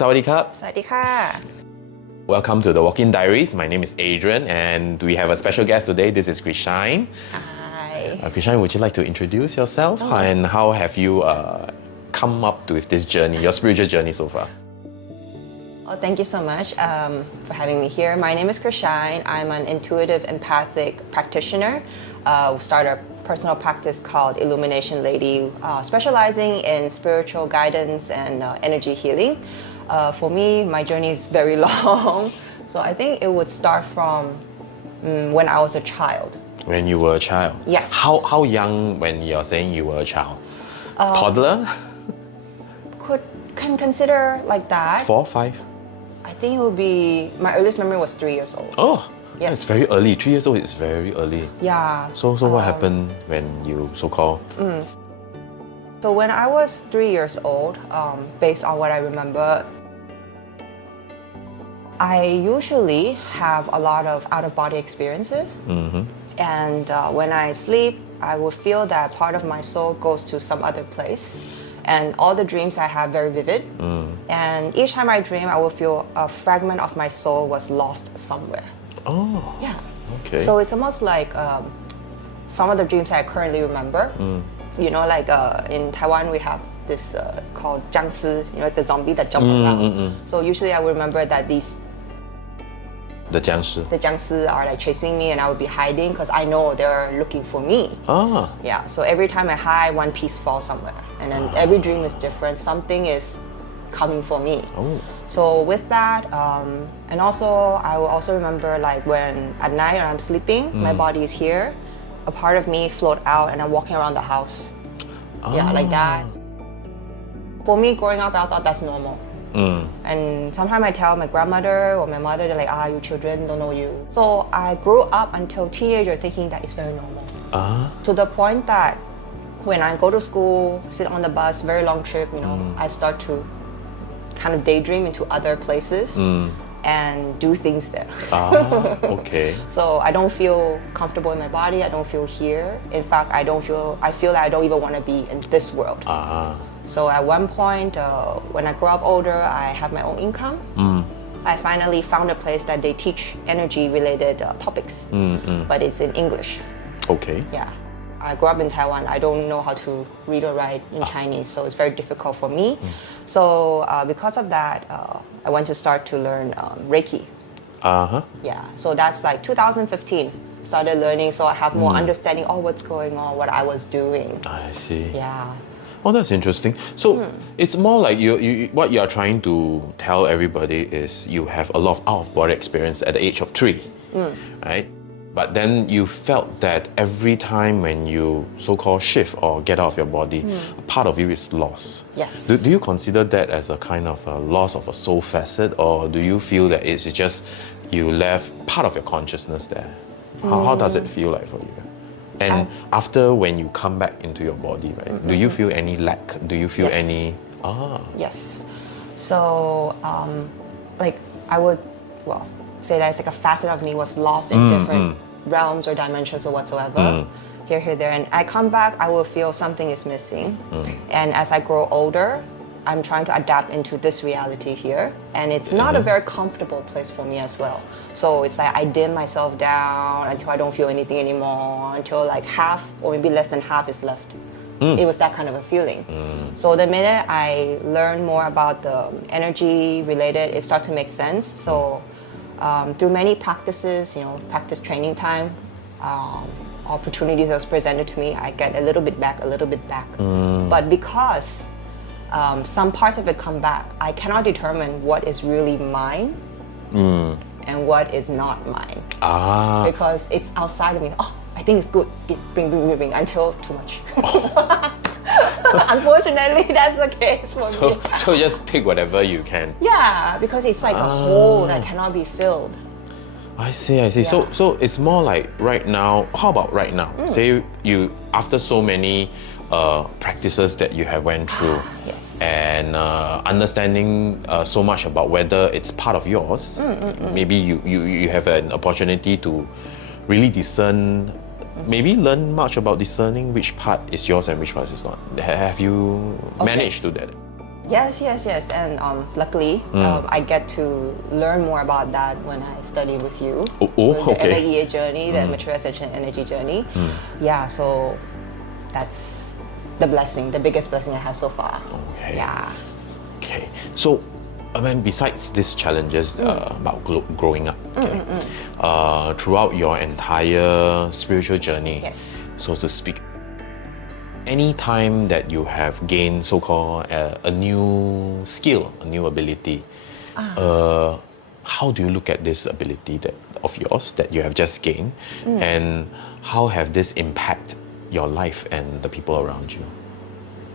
Sawadee-krap. สวัสดีค่ะ Welcome to the Walk-in Diaries. My name is Adrian and we have a special guest today. This is Krishine. Hi. Krishine, would you like to introduce yourself and how have you come up with this journey, your spiritual journey so far? Oh, thank you so much for having me here. My name is Krishine. I'm an intuitive empathic practitioner. We started a personal practice called Illumination Lady, specializing in spiritual guidance and energy healing. For me, my journey is very long. So I think it would start from when I was a child. When you were a child? Yes. How young when you're saying you were a child? Toddler? Can consider like that. 4, 5? I think it would be, my earliest memory was 3 years old. Oh, yes. It's very early. 3 years old is very early. Yeah. So what happened when you so-called? So when I was 3 years old, based on what I remember, I usually have a lot of out-of-body experiences. And when I sleep, I will feel that part of my soul goes to some other place. And all the dreams I have very vivid. And each time I dream, I will feel a fragment of my soul was lost somewhere. Oh, Yeah. okay. So it's almost like some of the dreams I currently remember. You know, like in Taiwan, we have this called 僵尸, you know, like the zombie that jump around. So usually I would remember that The 僵尸. the 僵尸 are like chasing me and I would be hiding because I know they're looking for me. Ah, Yeah, so every time I hide, one piece falls somewhere. And then every dream is different. Something is coming for me. oh. So with that, and also I will also remember like when at night when I'm sleeping, my body is here, a part of me float out and I'm walking around the house. Yeah, like that. For me, growing up, I thought that's normal. And sometimes I tell my grandmother or my mother, they're like, you children don't know you. So I grew up until teenager thinking that it's very normal. To the point that when I go to school, sit on the bus, very long trip, you know, I start to kind of daydream into other places and do things there. Okay. So I don't feel comfortable in my body. I don't feel here. In fact, I feel that I don't even want to be in this world. So at one point, when I grow up older, I have my own income. I finally found a place that they teach energy-related topics, but it's in English. Okay. Yeah. I grew up in Taiwan. I don't know how to read or write in Chinese, so it's very difficult for me. So because of that, I went to start to learn Reiki. Yeah, so that's like 2015. Started learning, so I have more understanding of what's going on, what I was doing. I see. Yeah. Oh, that's interesting. So it's more like what you are trying to tell everybody is you have a lot of out-of-body experience at the age of 3, right? But then you felt that every time when you so-called shift or get out of your body, a part of you is lost. Yes. Do you consider that as a kind of a loss of a soul facet, or do you feel that it's just you left part of your consciousness there? How does it feel like for you? And after when you come back into your body, right, do you feel any lack? Do you feel Yes. any... Yes. So, like I would, say that it's like a facet of me was lost in different realms or dimensions or whatsoever. Here, there. And I come back, I will feel something is missing. And as I grow older, I'm trying to adapt into this reality here. And it's not a very comfortable place for me as well. So it's like I dim myself down until I don't feel anything anymore, until like half or maybe less than half is left. It was that kind of a feeling. So the minute I learn more about the energy related, it starts to make sense. So through many practices, you know, practice training time, opportunities that was presented to me, I get a little bit back. But because some parts of it come back, I cannot determine what is really mine and what is not mine. Because it's outside of me. Oh, I think it's good. Bring until too much. Unfortunately, that's the case for me. So just take whatever you can. Yeah, because it's like a hole that cannot be filled. I see. Yeah. So it's more like right now. How about right now? Say you, after so many practices that you have went through, Yes. and understanding so much about whether it's part of yours, maybe you have an opportunity to really discern, maybe learn much about discerning which part is yours and which part is not. Have you managed to do that? Yes, yes, yes. And luckily, I get to learn more about that when I study with you. With the Okay. MAEA journey, the Material Ascension Energy journey. Yeah, so that's the blessing, the biggest blessing I have so far. Okay. Yeah. Okay. So, I mean, besides these challenges about growing up, okay, throughout your entire spiritual journey, Yes. so to speak, any time that you have gained so-called a new skill, a new ability, how do you look at this ability of yours that you have just gained, and how have this impact your life and the people around you?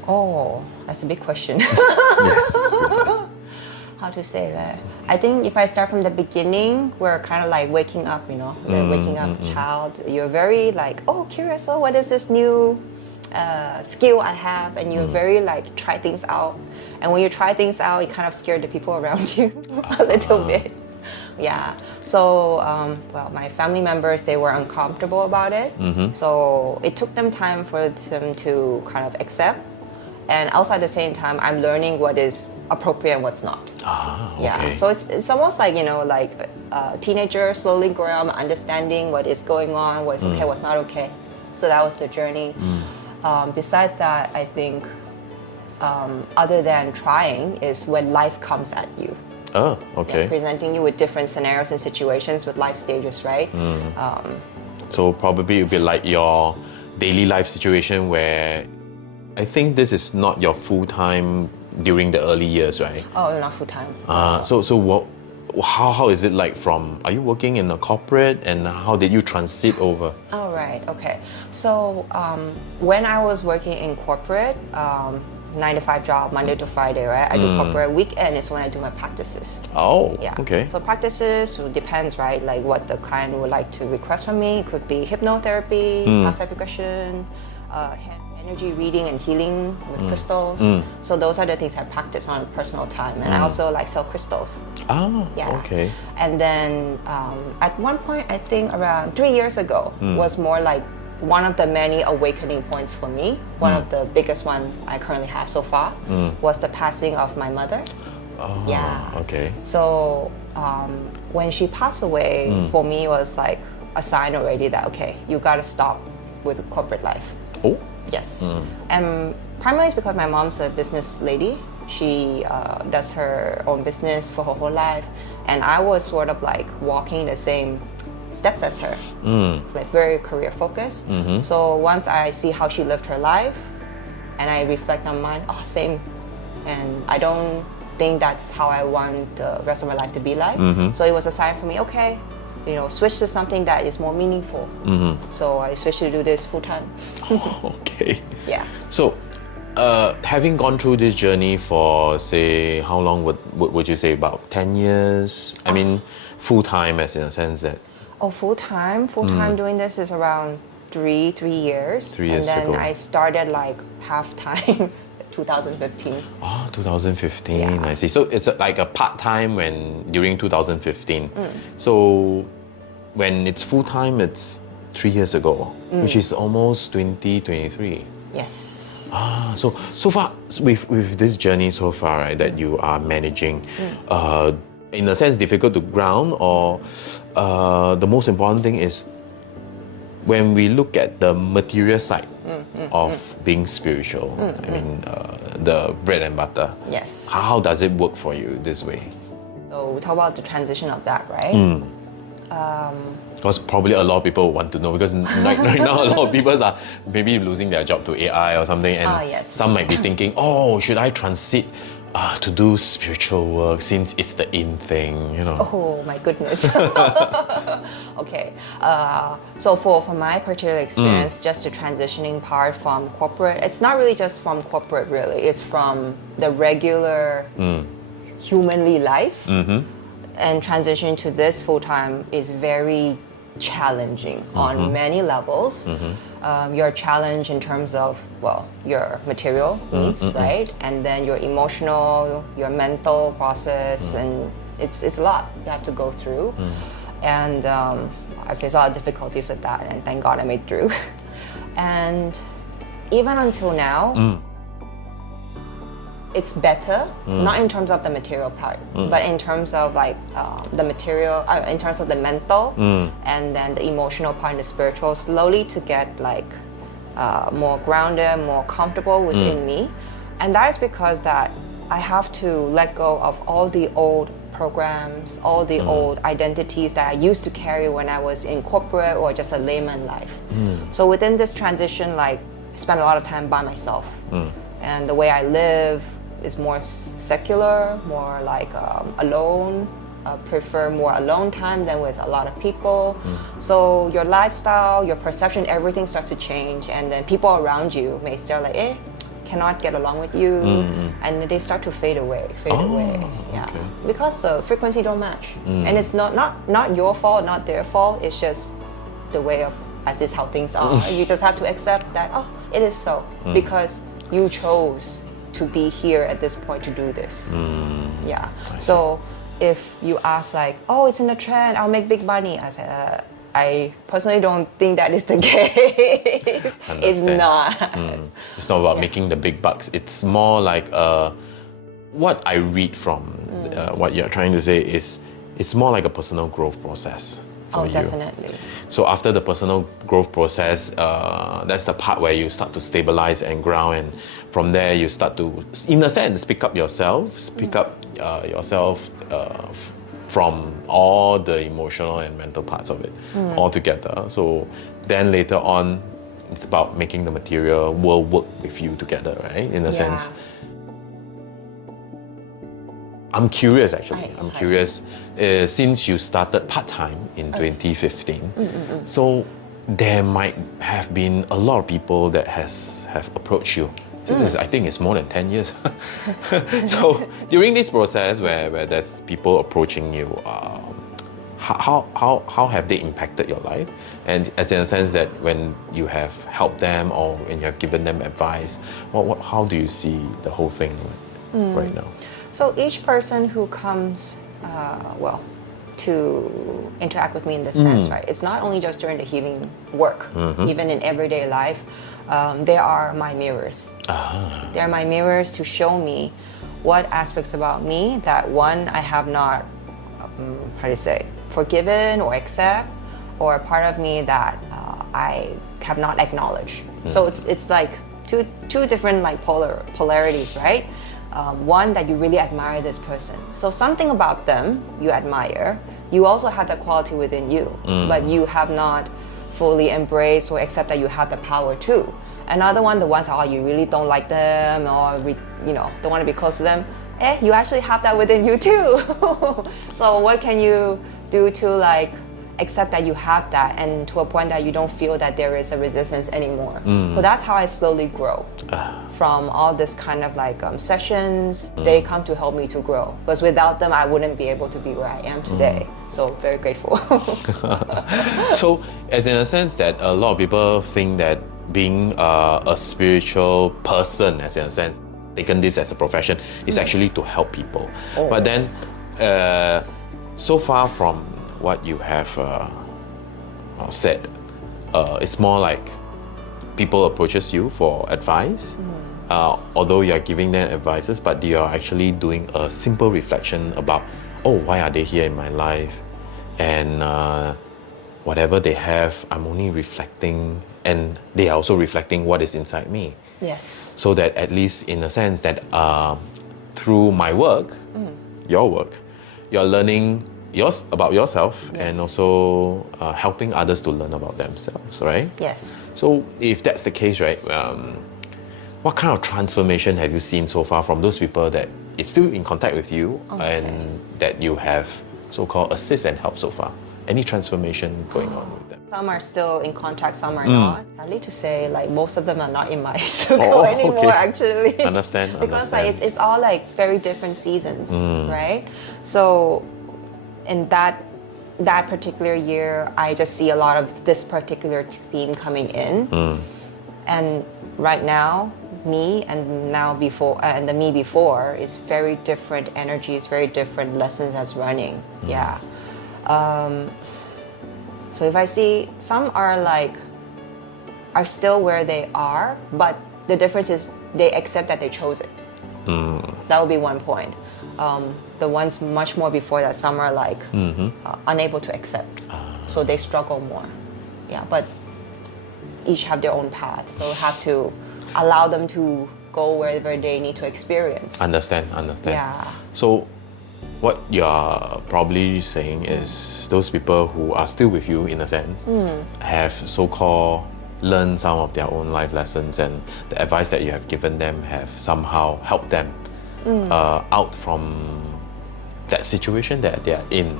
Oh, that's a big question. Yes. How to say that? I think if I start from the beginning, we're kind of like waking up, you know, the waking up child. You're very like, oh, curious. Oh, what is this new skill I have? And you very like try things out. And when you try things out, you kind of scare the people around you a little bit. Yeah. So, well, my family members, they were uncomfortable about it. So it took them time for them to kind of accept. And also at the same time, I'm learning what is appropriate and what's not. Okay. Yeah. So it's almost like, you know, like a teenager slowly growing up, understanding what is going on, what is okay, what's not okay. So that was the journey. Besides that, I think other than trying is when life comes at you. Oh, okay. Yeah, presenting you with different scenarios and situations with life stages, right? So probably it would be like your daily life situation where I think this is not your full time during the early years, right? Oh, you're not full time. So what? How is it like from? Are you working in a corporate, and how did you transit over? Oh, right. Okay. So when I was working in corporate, 9 to 5 job, Monday to Friday, right? I do corporate. Weekend is when I do my practices. Oh, Yeah. okay. So practices depends, right? Like what the client would like to request from me. It could be hypnotherapy, past life regression, energy reading and healing with crystals. So those are the things I practice on personal time. And I also like sell crystals. Ah, Yeah. okay. And then at one point, I think around 3 years ago, was more like one of the many awakening points for me. One of the biggest one I currently have so far was the passing of my mother. Oh, Yeah. okay. So when she passed away, for me it was like a sign already that, okay, you gotta stop with corporate life. Oh. Yes. And primarily it's because my mom's a business lady. She does her own business for her whole life. And I was sort of like walking the same steps as her, like very career focused. So once I see how she lived her life and I reflect on mine, oh, same. And I don't think that's how I want the rest of my life to be like. So it was a sign for me, okay, you know, switch to something that is more meaningful. So I switched to do this full time. Okay. Yeah. So, having gone through this journey for, say, how long would you say, about 10 years? I mean, full time, as in a sense that. Oh, full time doing this is around three years. 3 years and then ago. I started like half time 2015. Oh, 2015, Yeah. I see. So it's like a part-time during 2015. So when it's full-time, it's 3 years ago, which is almost 2023. Yes. So far with this journey so far, right, that you are managing, in a sense difficult to ground, or the most important thing is when we look at the material side of being spiritual, I mean, the bread and butter. Yes. How does it work for you this way? So we talk about the transition of that, right? Because probably a lot of people want to know, because right now a lot of people are maybe losing their job to AI or something, and Yes. some might be thinking, oh, should I transit to do spiritual work since it's the in thing, you know? Oh my goodness. Okay. So for my particular experience, just the transitioning part from corporate, it's not really just from corporate really, it's from the regular humanly life. And transition to this full-time is very challenging on many levels. You're challenged in terms of, well, your material needs, right? And then your emotional, your mental process, and it's a lot you have to go through. And I faced a lot of difficulties with that, and thank God I made through. And even until now, it's better, not in terms of the material part, but in terms of like the material, in terms of the mental, and then the emotional part and the spiritual, slowly to get like more grounded, more comfortable within me. And that is because that I have to let go of all the old programs, all the old identities that I used to carry when I was in corporate or just a layman life. So within this transition, like I spend a lot of time by myself, and the way I live is more secular, more like alone. Prefer more alone time than with a lot of people. So your lifestyle, your perception, everything starts to change, and then people around you may start like, cannot get along with you, and they start to fade away. Yeah, okay. Because the frequency don't match, and it's not your fault, not their fault. It's just the way of as is how things are. You just have to accept that it is so because you chose to be here at this point to do this. Yeah. So if you ask like, it's in the trend, I'll make big money, I said, I personally don't think that is the case. It's not. It's not about making the big bucks. It's more like what I read from what you're trying to say is it's more like a personal growth process. For you. Definitely. So after the personal growth process, that's the part where you start to stabilize and ground, and from there you start to, in a sense, pick up yourself from all the emotional and mental parts of it all together. So then later on, it's about making the material world work with you together, right? In a sense. I'm curious actually. I'm curious since you started part-time in 2015. So there might have been a lot of people that have approached you. So I think it's more than 10 years. So during this process where there's people approaching you, how have they impacted your life? And as in a sense that when you have helped them or when you have given them advice, how do you see the whole thing right now? So each person who comes, to interact with me in this sense, right? It's not only just during the healing work, even in everyday life, they are my mirrors. They are my mirrors to show me what aspects about me that one, I have not, forgiven or accept, or a part of me that I have not acknowledged. So it's like two different like polarities, right? One, that you really admire this person. So something about them you admire. You also have that quality within you, but you have not fully embraced or accept that you have the power too. Another one, the ones you really don't like them or don't want to be close to them. You actually have that within you too. So what can you do to like accept that you have that, and to a point that you don't feel that there is a resistance anymore. So that's how I slowly grow. From all this kind of like sessions, they come to help me to grow. Because without them, I wouldn't be able to be where I am today. So very grateful. So as in a sense that a lot of people think that being a spiritual person, as in a sense, taken this as a profession, is actually to help people. But then, so far from what you have said, it's more like people approaches you for advice, although you are giving them advices, but you are actually doing a simple reflection about, why are they here in my life? And whatever they have, I'm only reflecting, and they are also reflecting what is inside me. Yes. So that at least in a sense that through my work, your work, you're learning about yourself, and also helping others to learn about themselves, right? Yes. So if that's the case, right, what kind of transformation have you seen so far from those people that it's still in contact with you and that you have so-called assist and help so far? Any transformation going on with them? Some are still in contact, some are not. Sadly to say, like most of them are not in my circle anymore, actually. Understand. Because like it's all like very different seasons, right? So in that particular year, I just see a lot of this particular theme coming in. And right now, me and now before, and the me before is very different energies, very different lessons as running. Yeah. So if I see some are still where they are, but the difference is they accept that they chose it. That would be one point. The ones much more before that, some are like unable to accept, so they struggle more. Yeah, but each have their own path, so have to allow them to go wherever they need to experience. Understand. Yeah. So what you're probably saying is those people who are still with you in a sense have so-called learned some of their own life lessons, and the advice that you have given them have somehow helped them out from that situation that they are in.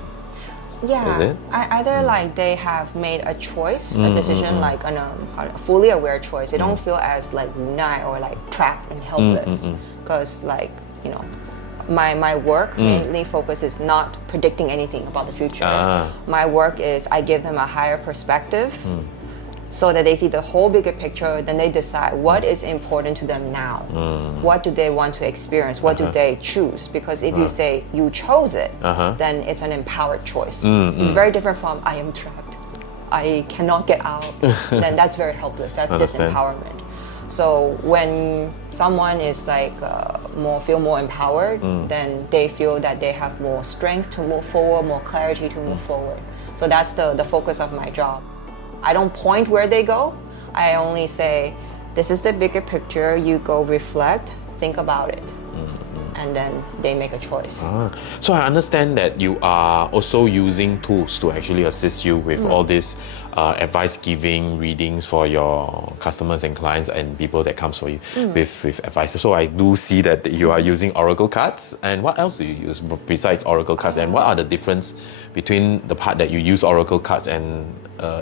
Yeah, Is it? Either like they have made a choice, a decision, like a fully aware choice. They don't feel as like wunai or like trapped and helpless, because like, you know, my work mainly focuses not predicting anything about the future. My work is I give them a higher perspective, so that they see the whole bigger picture. Then they decide what is important to them now. What do they want to experience? What do they choose? Because if you say you chose it, then it's an empowered choice. It's very different from I am trapped, I cannot get out. Then that's very helpless. That's disempowerment. So when someone is like feel more empowered, then they feel that they have more strength to move forward, more clarity to move forward. So that's the focus of my job. I don't point where they go. I only say, this is the bigger picture. You go reflect, think about it, and then they make a choice. So I understand that you are also using tools to actually assist you with all this advice giving, readings for your customers and clients and people that comes for you with advice. So I do see that you are using oracle cards. And what else do you use besides oracle cards? And what are the difference between the part that you use oracle cards and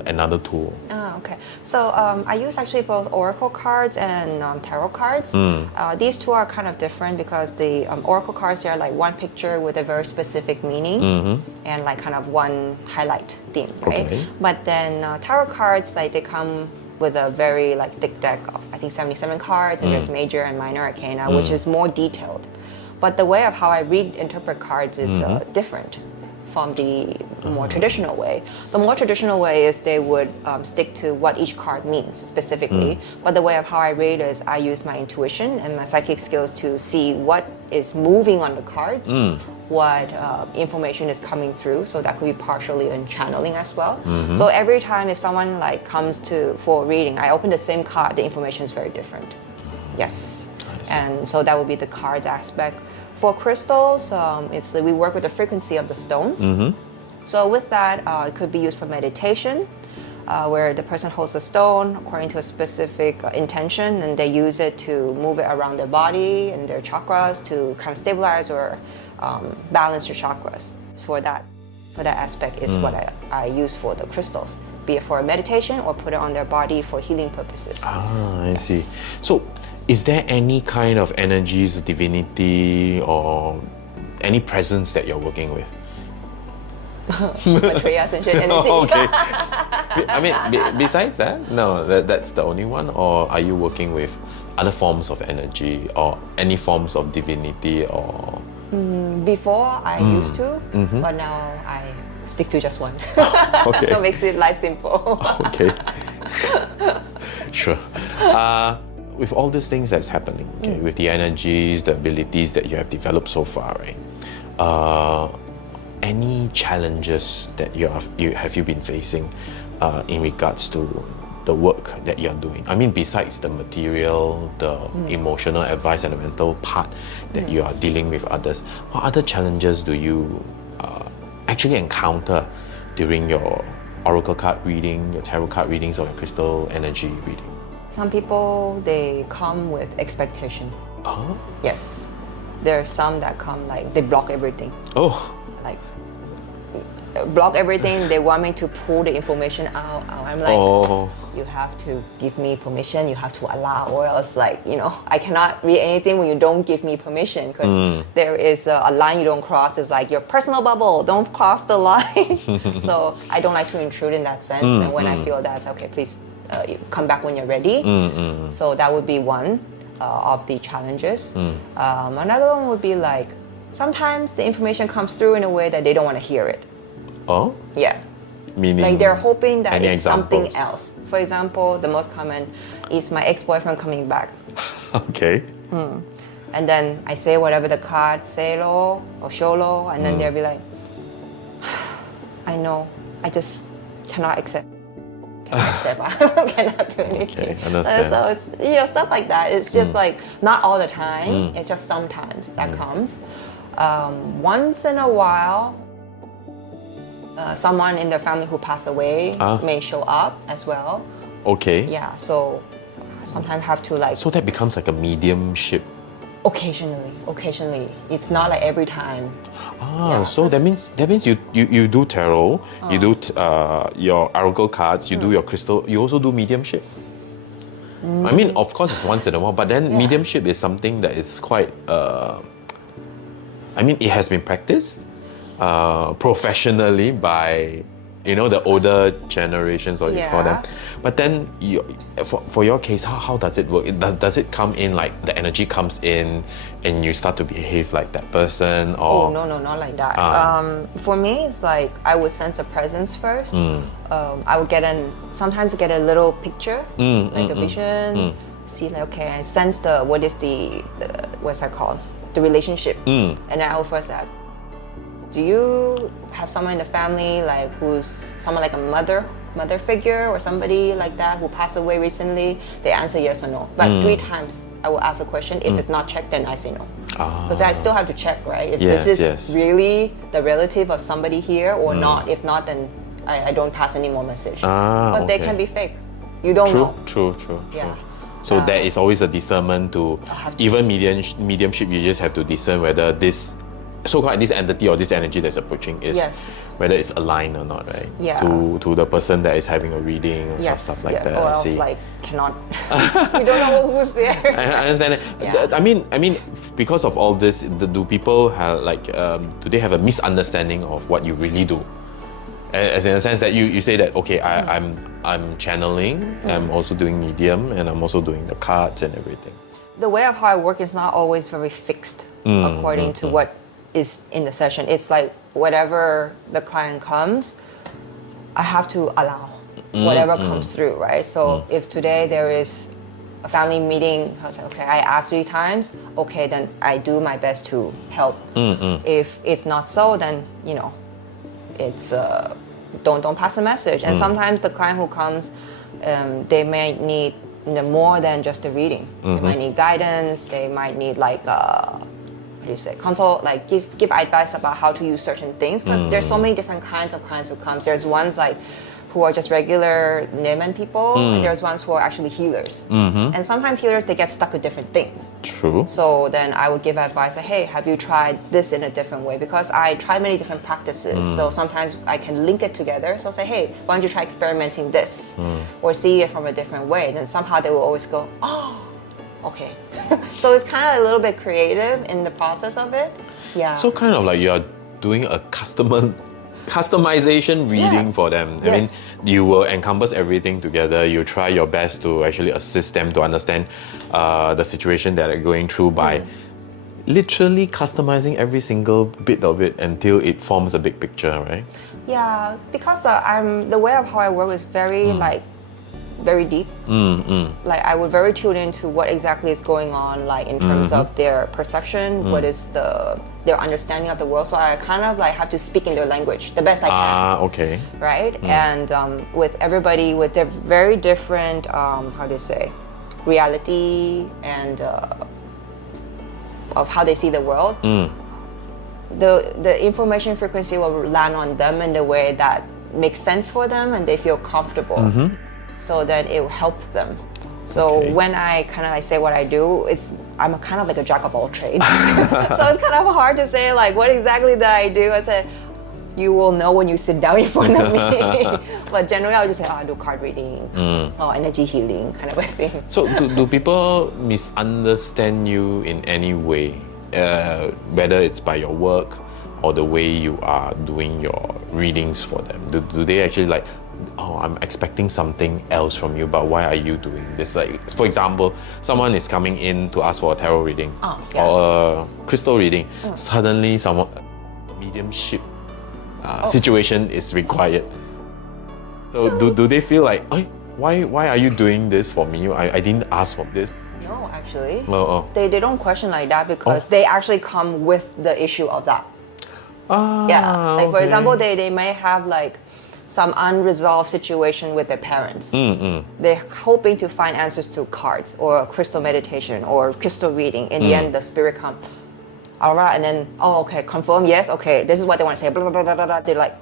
another tool? Okay. So I use actually both oracle cards and tarot cards. These two are kind of different because the oracle cards, they're like one picture with a very specific meaning and like kind of one highlight theme, right? Okay. But then tarot cards, like they come with a very like thick deck of I think 77 cards, and there's major and minor arcana, which is more detailed. But the way of how I interpret cards is different from the more traditional way. The more traditional way is they would stick to what each card means specifically. But the way of how I read is I use my intuition and my psychic skills to see what is moving on the cards, what information is coming through. So that could be partially in channeling as well. So every time if someone like comes for a reading, I open the same card, the information is very different. Yes. And so that would be the cards aspect. For crystals, we work with the frequency of the stones. So with that, it could be used for meditation, where the person holds a stone according to a specific intention, and they use it to move it around their body and their chakras to kind of stabilize or balance your chakras. For that aspect is what I use for the crystals, be it for a meditation or put it on their body for healing purposes. I see. So is there any kind of energies, divinity, or any presence that you're working with? Maitreya Ascension energy. Okay. I mean, besides that, no, that's the only one, or are you working with other forms of energy or any forms of divinity or? Before I used to, but now I stick to just one. Okay. That makes it life simple. Okay. Sure. With all these things that's happening, okay, with the energies, the abilities that you have developed so far, right? Any challenges that you have been facing in regards to the work that you're doing? I mean, besides the material, the emotional advice and the mental part that you are dealing with others, what other challenges do you actually encounter during your oracle card reading, your tarot card readings, or your crystal energy reading? Some people, they come with expectation. Oh? Yes. There are some that come like, they block everything. Oh. Like, block everything. They want me to pull the information out. I'm like, you have to give me permission. You have to allow, or else like, you know, I cannot read anything when you don't give me permission, because there is a line you don't cross. It's like your personal bubble. Don't cross the line. So I don't like to intrude in that sense. And when I feel that's okay, please come back when you're ready. So that would be one of the challenges. Another one would be like, sometimes the information comes through in a way that they don't want to hear it. Oh? Yeah. Meaning? Like they're hoping that it's examples? something else. For example, the most common is my ex-boyfriend coming back. Okay. And then I say whatever the card say lo or show lo, and then they'll be like, I know, I just cannot accept. Cannot do anything. Okay, understand. So it's, stuff like that. It's just like not all the time. It's just sometimes that comes. Once in a while, someone in their family who passed away may show up as well. Okay. Yeah, so sometimes have to like. So that becomes like a mediumship. Occasionally. It's not like every time. So that means you do tarot, you do your oracle cards, you do your crystal, you also do mediumship. I mean, of course, it's once in a while, but then mediumship is something that is quite. I mean, it has been practiced professionally by the older generations, or you call them. But then, for your case, how does it work? Does it come in like the energy comes in, and you start to behave like that person, or? Oh no, not like that. For me, it's like I would sense a presence first. I would sometimes get a little picture, like a vision. See, like okay, I sense what is the what's that called? The relationship, and then I will first ask, do you have someone in the family like who's someone like a mother figure or somebody like that who passed away recently? They answer yes or no. But 3 times I will ask a question. If it's not checked, then I say no. Because I still have to check, right? If this is really the relative of somebody here or not. If not, then I don't pass any more message. But they can be fake. You don't know. True. Yeah. So there is always a discernment to even mediumship. You just have to discern whether this so-called this entity or this energy that's approaching is whether it's aligned or not, right? Yeah. To the person that is having a reading or stuff like that. Or else like cannot. You don't know who's there. I understand. I mean, because of all this, do people have do they have a misunderstanding of what you really do? As in a sense that you say that okay, I'm channeling, I'm also doing medium, and I'm also doing the cards and everything. The way of how I work is not always very fixed according to what is in the session. It's like whatever the client comes, I have to allow whatever comes through, right? So if today there is a family meeting, I was like, okay, I asked 3 times, okay, then I do my best to help. If it's not so, then it's don't pass a message. And sometimes the client who comes, they may need more than just a reading. They might need guidance. They might need like consult, like give advice about how to use certain things, because there's so many different kinds of clients who comes. There's ones like who are just regular layman people, and there's ones who are actually healers. And sometimes healers, they get stuck with different things. True. So then I would give advice like, hey, have you tried this in a different way? Because I try many different practices, so sometimes I can link it together. So say, hey, why don't you try experimenting this, or see it from a different way? And then somehow they will always go, oh, okay. So it's kind of a little bit creative in the process of it. Yeah. So kind of like you are doing a customization reading for them. I mean, you will encompass everything together. You try your best to actually assist them to understand the situation that they're going through by literally customizing every single bit of it until it forms a big picture, right? Yeah, because the way of how I work is very very deep. Like I would very tune into what exactly is going on, like in terms of their perception, what is their understanding of the world. So I kind of like have to speak in their language the best I can. Okay. Right? And with everybody with their very different, how do you say, reality and of how they see the world. The information frequency will land on them in the way that makes sense for them and they feel comfortable. So that it helps them. So when I kind of like say what I do, I'm kind of like a jack of all trades. So it's kind of hard to say like what exactly that I do. I say, you will know when you sit down in front of me. But generally I'll just say, I do card reading, energy healing, kind of a thing. So do people misunderstand you in any way? Whether it's by your work or the way you are doing your readings for them? Do they actually like, oh, I'm expecting something else from you, but why are you doing this? Like, for example, someone is coming in to ask for a tarot reading or a crystal reading. Suddenly, a mediumship situation is required. So do they feel like, why are you doing this for me? I didn't ask for this. No, actually. Oh. They don't question like that because they actually come with the issue of that. Yeah. Like for okay. example, they may have like some unresolved situation with their parents. They're hoping to find answers to cards or crystal meditation or crystal reading. In the end, the spirit come. All right, and then okay, confirm, yes, okay, this is what they want to say. Blah blah blah blah blah. They're like,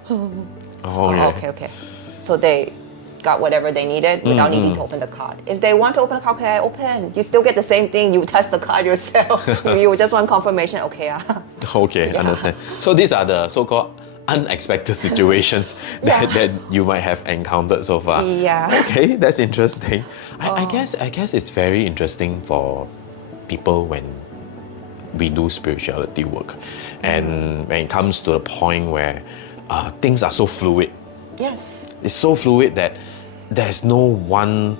okay. So they got whatever they needed without needing to open the card. If they want to open the card, okay, open. You still get the same thing. You test the card yourself. You just want confirmation. Okay, Okay, understand. So these are the so-called unexpected situations that you might have encountered so far. Yeah. Okay, that's interesting. I guess it's very interesting for people when we do spirituality work, and when it comes to the point where things are so fluid. Yes. It's so fluid that there's no one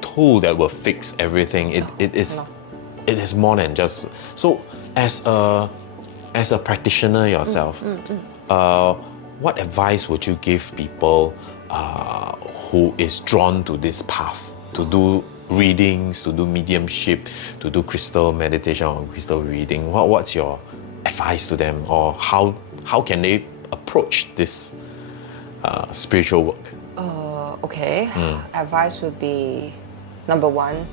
tool that will fix everything. It is more than just. So as a practitioner yourself, what advice would you give people who is drawn to this path to do readings, to do mediumship, to do crystal meditation or crystal reading? What's your advice to them, or how can they approach this spiritual work? Okay. Advice would be, number one,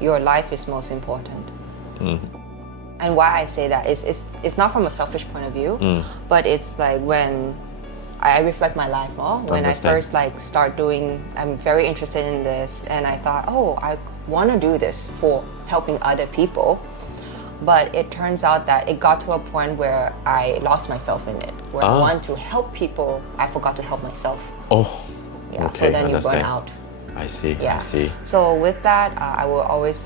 your life is most important. And why I say that is it's not from a selfish point of view, but it's like when I reflect my life more. When I first start doing, I'm very interested in this, and I thought, I want to do this for helping other people. But it turns out that it got to a point where I lost myself in it, where I want to help people, I forgot to help myself. Yeah. Okay, So then you burn out. I see. Yeah. I see. So with that, I will always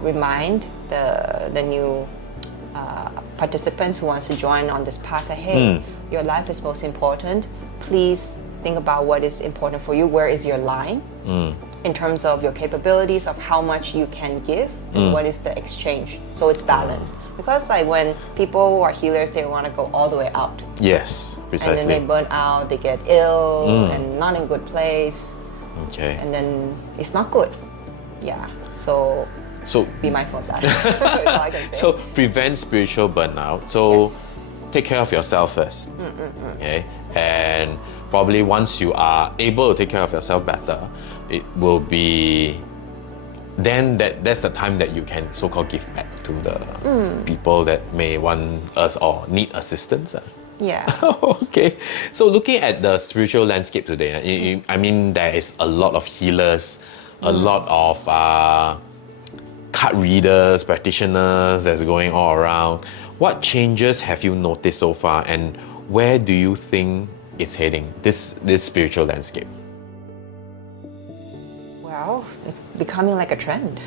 remind the new participants who wants to join on this path that, hey, your life is most important. Please think about what is important for you. Where is your line in terms of your capabilities, of how much you can give, and what is the exchange? So it's balanced. Because when people who are healers, they want to go all the way out. Yes, precisely. And then they burn out, they get ill, and not in a good place. Okay. And then it's not good. Yeah. So be mindful of that. That's all I can say. So prevent spiritual burnout. So take care of yourself first. Okay. And probably once you are able to take care of yourself better, it will be then that's the time that you can so-called give back to the people that may want us or need assistance. Yeah. Okay. So looking at the spiritual landscape today, I mean, there is a lot of healers, a lot of card readers, practitioners that's going all around. What changes have you noticed so far, and where do you think it's heading, this spiritual landscape? Well, it's becoming like a trend.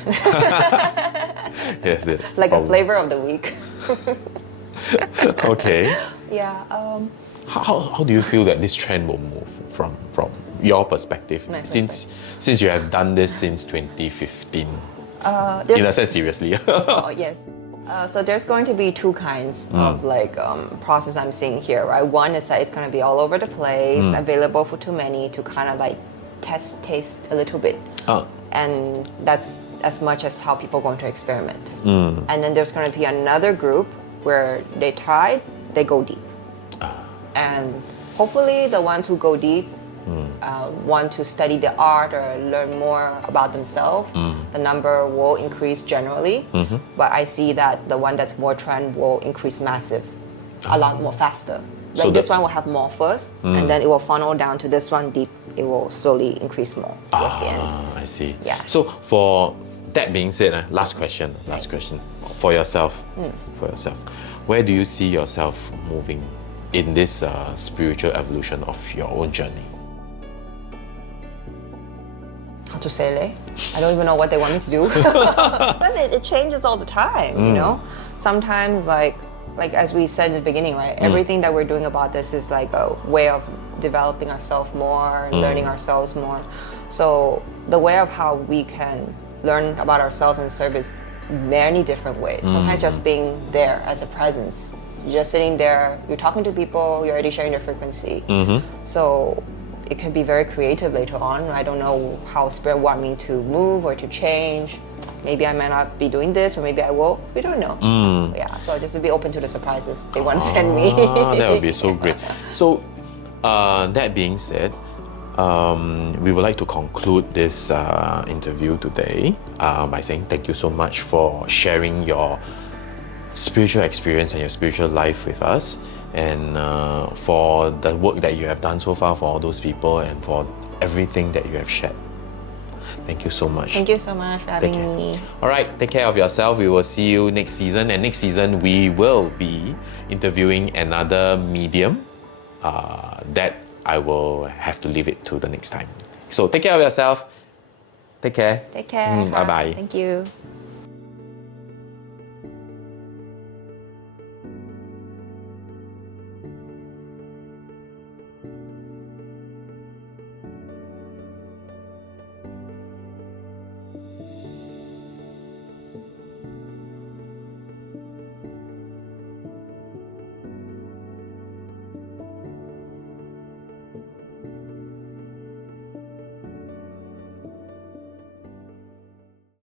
Yes, it's like a flavor of the week. Okay. Yeah. How do you feel that this trend will move from your perspective? Since you have done this since 2015, in a sense, seriously. Yes. So there's going to be two kinds of process I'm seeing here, right? One is that it's going to be all over the place, available for too many to kind of taste a little bit. And that's as much as how people are going to experiment. And then there's going to be another group where they try, they go deep. And hopefully the ones who go deep want to study the art or learn more about themselves, the number will increase generally. But I see that the one that's more trend will increase massive, a lot more faster. So this one will have more first, and then it will funnel down to this one deep. It will slowly increase more towards the end. I see. Yeah. So for that being said, last question for yourself. Where do you see yourself moving in this spiritual evolution of your own journey? How to say, I don't even know what they want me to do. Because it changes all the time, you know? Sometimes like as we said in the beginning, right? Everything that we're doing about this is like a way of developing ourselves more, learning ourselves more. So the way of how we can learn about ourselves and serve is many different ways. Sometimes just being there as a presence. You're just sitting there, you're talking to people, you're already sharing their frequency. So it can be very creative later on. I don't know how spirit want me to move or to change. Maybe I might not be doing this, or maybe I will. We don't know. Yeah, so just to be open to the surprises they want to send me. That would be so great. So, that being said, we would like to conclude this interview today by saying thank you so much for sharing your spiritual experience and your spiritual life with us, and for the work that you have done so far for all those people, and for everything that you have shared. Thank you so much. Thank you so much for having me. All right, take care of yourself. We will see you next season, and next season we will be interviewing another medium that I will have to leave it to the next time. So take care of yourself. Take care. Take care. Bye-bye. Thank you.